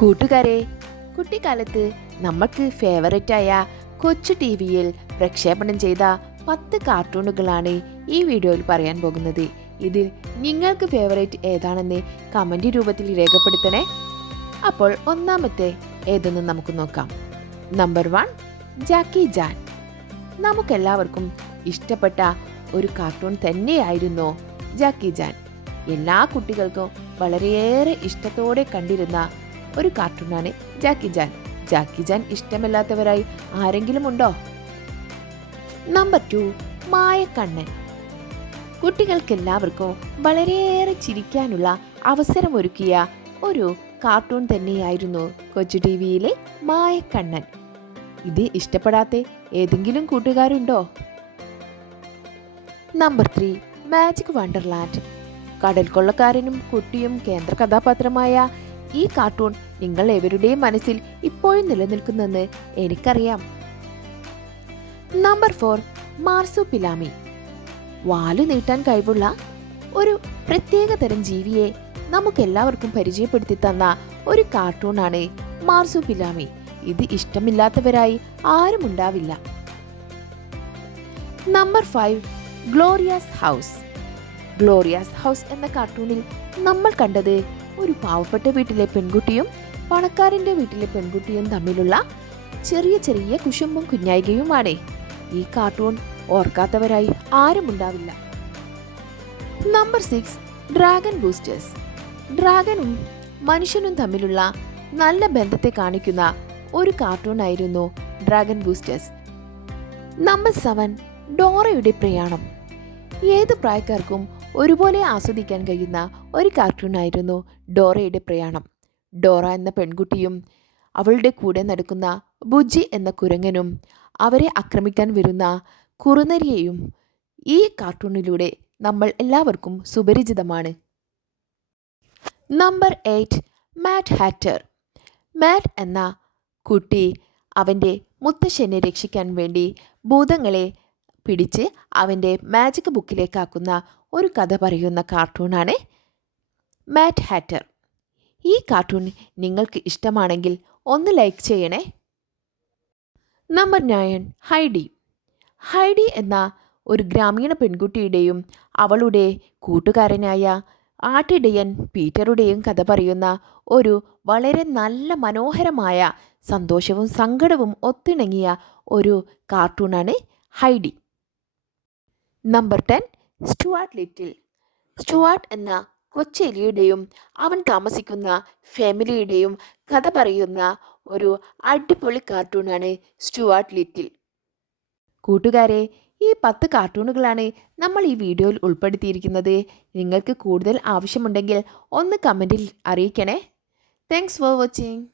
കൂട്ടുകാരെ കുട്ടിക്കാലത്ത് നമുക്ക് ഫേവററ്റായ കൊച്ചു ടി വിയിൽ പ്രക്ഷേപണം ചെയ്ത പത്ത് കാർട്ടൂണുകളാണ് ഈ വീഡിയോയിൽ പറയാൻ പോകുന്നത്. ഇതിൽ നിങ്ങൾക്ക് ഫേവറേറ്റ് ഏതാണെന്ന് കമന്റ് രൂപത്തിൽ രേഖപ്പെടുത്തണേ. അപ്പോൾ ഒന്നാമത്തെ ഏതെന്ന് നമുക്ക് നോക്കാം. നമ്പർ വൺ ജാക്കി ജാൻ നമുക്കെല്ലാവർക്കും ഇഷ്ടപ്പെട്ട ഒരു കാർട്ടൂൺ തന്നെയായിരുന്നു ജാക്കി ജാൻ എല്ലാ കുട്ടികൾക്കും വളരെയേറെ ഇഷ്ടത്തോടെ കണ്ടിരുന്ന ഒരു കാർട്ടൂണാണ് ജാക്കി ജാൻ. ജാക്കി ജാൻ ഇഷ്ടമില്ലാത്തവരായി ആരെങ്കിലും ഉണ്ടോ നമ്പർ ടു മായക്കണ്ണൻ. കുട്ടികൾക്കെല്ലാവർക്കും വളരെയേറെ ചിരിക്കാനുള്ള അവസരമൊരുക്കിയ ഒരു കാർട്ടൂൺ തന്നെയായിരുന്നു കൊച്ചു ടി വിയിലെ മായക്കണ്ണൻ. ഇത് ഇഷ്ടപ്പെടാത്ത ഏതെങ്കിലും കൂട്ടുകാരുണ്ടോ? നമ്പർ ത്രീ മാജിക് വണ്ടർലാൻഡ് കടൽ കൊള്ളക്കാരനും കുട്ടിയും കേന്ദ്ര കഥാപാത്രമായ ഈ കാർട്ടൂൺ നിങ്ങൾ എവരുടെയും മനസ്സിൽ ഇപ്പോഴും നിലനിൽക്കുന്നെന്ന് എനിക്കറിയാം. നമ്പർ ഫോർ മാർസു പിലാമി വാലു നീട്ടാൻ കഴിവുള്ള ഒരു പ്രത്യേക തരം ജീവിയെ നമുക്കെല്ലാവർക്കും പരിചയപ്പെടുത്തി തന്ന ഒരു കാർട്ടൂണാണ് മാർസു പിലാമി ഇത് ഇഷ്ടമില്ലാത്തവരായി ആരും ഉണ്ടാവില്ല. Number five Gloria's house Gloria's house എന്ന കാർട്ടൂണിൽ നമ്മൾ കണ്ടത് ഒരു പാവപ്പെട്ട വീട്ടിലെ പെൺകുട്ടിയും പണക്കാരന്റെ വീട്ടിലെ പെൺകുട്ടിയും തമ്മിലുള്ള ചെറിയ ചെറിയ കുശുമ്പും കുഞ്ഞായികയുമാണ്. ഈ കാർട്ടൂൺ ഓർക്കാത്തവരായി ആരുമുണ്ടാവില്ല നമ്പർ സിക്സ് ഡ്രാഗൺ ബൂസ്റ്റേഴ്സ് ഡ്രാഗനും മനുഷ്യനും തമ്മിലുള്ള നല്ല ബന്ധത്തെ കാണിക്കുന്ന ഒരു കാർട്ടൂൺ ആയിരുന്നു ഡ്രാഗൺ ബൂസ്റ്റേഴ്സ് നമ്പർ സെവൻ ഡോറയുടെ പ്രയാണം. ഏത് പ്രായക്കാർക്കും ഒരുപോലെ ആസ്വദിക്കാൻ കഴിയുന്ന ഒരു കാർട്ടൂണായിരുന്നു ഡോറയുടെ പ്രയാണം. ഡോറ എന്ന പെൺകുട്ടിയും അവളുടെ കൂടെ നടക്കുന്ന ബുജി എന്ന കുരങ്ങനും അവരെ ആക്രമിക്കാൻ വരുന്ന കുറുനരിയെയും ഈ കാർട്ടൂണിലൂടെ നമ്മൾ എല്ലാവർക്കും സുപരിചിതമാണ്. Number eight Matt Hatter Matt എന്ന കുട്ടി അവന്റെ മുത്തശ്ശനെ രക്ഷിക്കാൻ വേണ്ടി ഭൂതങ്ങളെ പിടിച്ച് അവന്റെ മാജിക് ബുക്കിലേക്കാക്കുന്ന ഒരു കഥ പറയുന്ന കാർട്ടൂണാണ് മാറ്റ് ഹാറ്റർ. ഈ കാർട്ടൂൺ നിങ്ങൾക്ക് ഇഷ്ടമാണെങ്കിൽ ഒന്ന് ലൈക്ക് ചെയ്യണേ. Number nine ഹൈഡി. ഹൈഡി എന്ന ഒരു ഗ്രാമീണ പെൺകുട്ടിയുടെയും അവളുടെ കൂട്ടുകാരനായ ആട്ടിടയൻ പീറ്ററുടെയും കഥ പറയുന്ന ഒരു വളരെ നല്ല മനോഹരമായ സന്തോഷവും സങ്കടവും ഒത്തിണങ്ങിയ ഒരു കാർട്ടൂണാണ് Heidi. Number ten Stuart Little. Stuart എന്ന കൊച്ചെലിയുടെയും അവൻ താമസിക്കുന്ന ഫാമിലിയുടെയും കഥ പറയുന്ന ഒരു അടിപൊളി കാർട്ടൂണാണ് സ്റ്റുവാർട്ട് ലിറ്റിൽ. കൂട്ടുകാരെ ഈ പത്ത് കാർട്ടൂണുകളാണ് നമ്മൾ ഈ വീഡിയോയിൽ ഉൾപ്പെടുത്തിയിരിക്കുന്നത്. നിങ്ങൾക്ക് കൂടുതൽ ആവശ്യമുണ്ടെങ്കിൽ ഒന്ന് കമന്റിൽ അറിയിക്കണേ. Thanks for watching